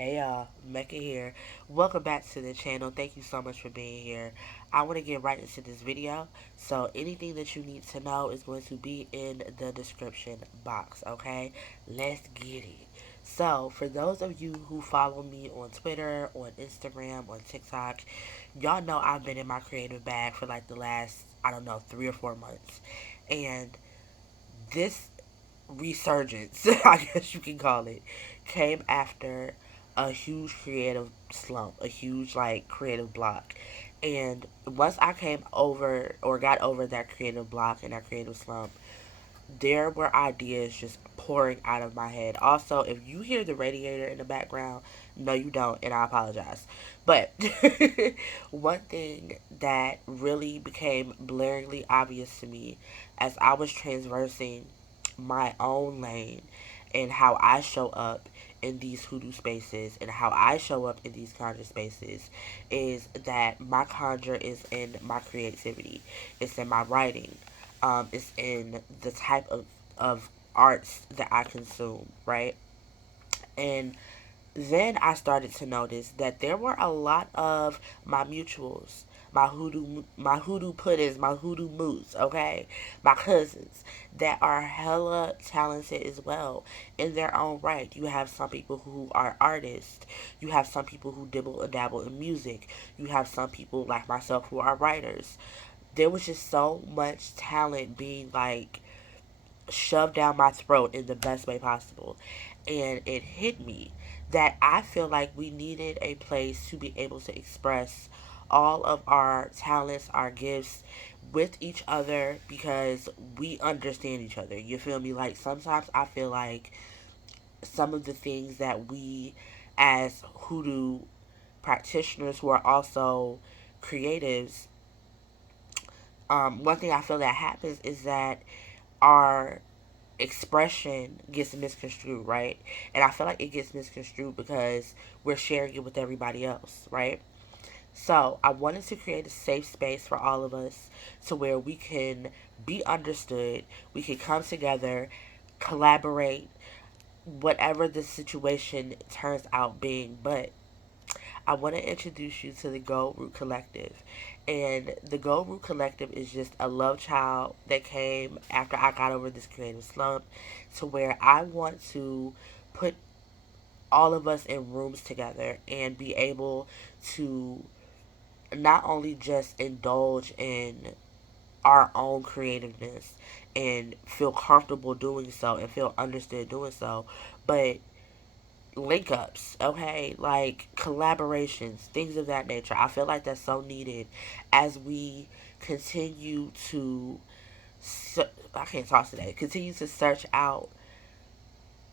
Hey y'all, Mecca here. Welcome back to the channel. Thank you so much for being here. I want to get right into this video. So anything that you need to know is going to be in the description box, okay? Let's get it. So for those of you who follow me on Twitter, on Instagram, on TikTok, y'all know I've been in my creative bag for like the last, I don't know, 3 or 4 months. And this resurgence, I guess you can call it, came after a huge creative slump, a huge like creative block. And once I came over or got over that creative block and that creative slump, there were ideas just pouring out of my head. Also, if you hear the radiator in the background, no, you don't, and I apologize. But one thing that really became blaringly obvious to me as I was transversing my own lane and how I show up in these hoodoo spaces and how I show up in these conjure spaces is that my conjure is in my creativity. It's in my writing. It's in the type of arts that I consume, right? And then I started to notice that there were a lot of my mutuals, my hoodoo puddings, my hoodoo moots, okay, my cousins that are hella talented as well in their own right. You have some people who are artists. You have some people who dibble and dabble in music. You have some people like myself who are writers. There was just so much talent being like shoved down my throat in the best way possible. And it hit me that I feel like we needed a place to be able to express all of our talents, our gifts with each other because we understand each other. You feel me? Like sometimes I feel like some of the things that we as hoodoo practitioners who are also creatives, one thing I feel that happens is that our expression gets misconstrued, right? And I feel like it gets misconstrued because we're sharing it with everybody else, right? So I wanted to create a safe space for all of us to where we can be understood, we can come together, collaborate, whatever the situation turns out being. But I want to introduce you to the Gold Root Collective. And the Gold Root Collective is just a love child that came after I got over this creative slump to where I want to put all of us in rooms together and be able to not only just indulge in our own creativeness and feel comfortable doing so and feel understood doing so, but link ups, okay? Like collaborations, things of that nature. I feel like that's so needed as we continue to, I can't talk today, continue to search out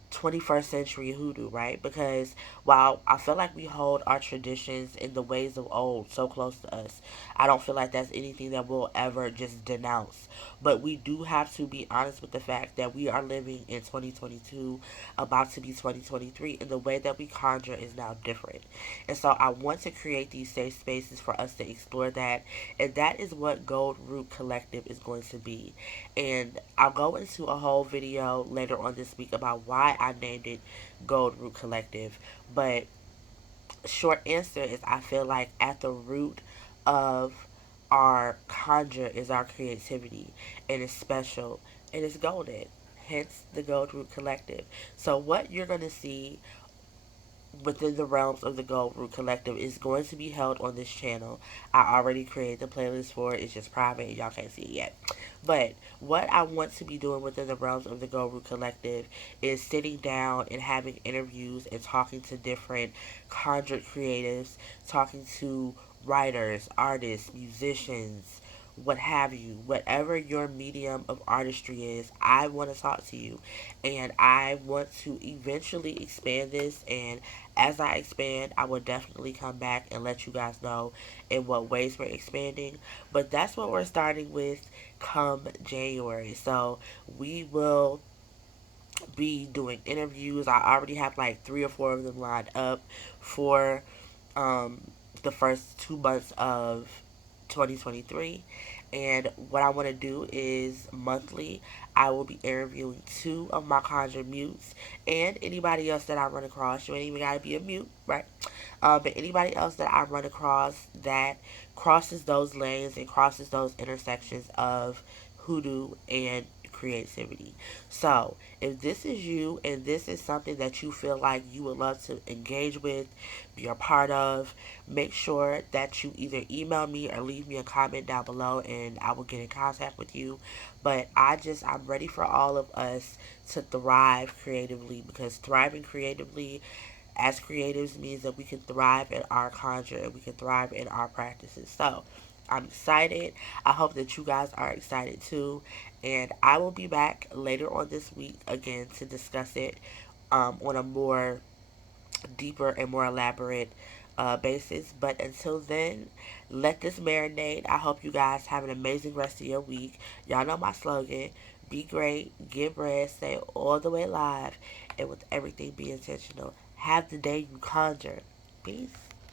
21st century hoodoo, right? Because while I feel like we hold our traditions and the ways of old so close to us, I don't feel like that's anything that we'll ever just denounce. But we do have to be honest with the fact that we are living in 2022, about to be 2023, and the way that we conjure is now different. And so I want to create these safe spaces for us to explore that, and that is what Gold Root Collective is going to be. And I'll go into a whole video later on this week about why I named it Gold Root Collective. But short answer is I feel like at the root of our conjure is our creativity, and it's special and it's golden. Hence the Gold Root Collective. So what you're gonna see within the realms of the Gold Root Collective is going to be held on this channel. I already created the playlist for it. It's just private and y'all can't see it yet. But what I want to be doing within the realms of the Gold Root Collective is sitting down and having interviews and talking to different conjured creatives, talking to writers, artists, musicians, what have you, whatever your medium of artistry is, I want to talk to you. And I want to eventually expand this. And as I expand, I will definitely come back and let you guys know in what ways we're expanding. But that's what we're starting with come January. So we will be doing interviews. I already have like 3 or 4 of them lined up for um, the first 2 months of 2023. And what I want to do is monthly, I will be interviewing two of my conjure mutes and anybody else that I run across. You ain't even got to be a mute, right? But anybody else that I run across that crosses those lanes and crosses those intersections of hoodoo and creativity. So, if this is you and this is something that you feel like you would love to engage with, be a part of, make sure that you either email me or leave me a comment down below and I will get in contact with you. But I'm ready for all of us to thrive creatively, because thriving creatively as creatives means that we can thrive in our conjure and we can thrive in our practices. So I'm excited. I hope that you guys are excited too. And I will be back later on this week again to discuss it on a more deeper and more elaborate basis. But until then, let this marinate. I hope you guys have an amazing rest of your week. Y'all know my slogan: be great, get bread, stay all the way live, and with everything be intentional. Have the day you conjure. Peace.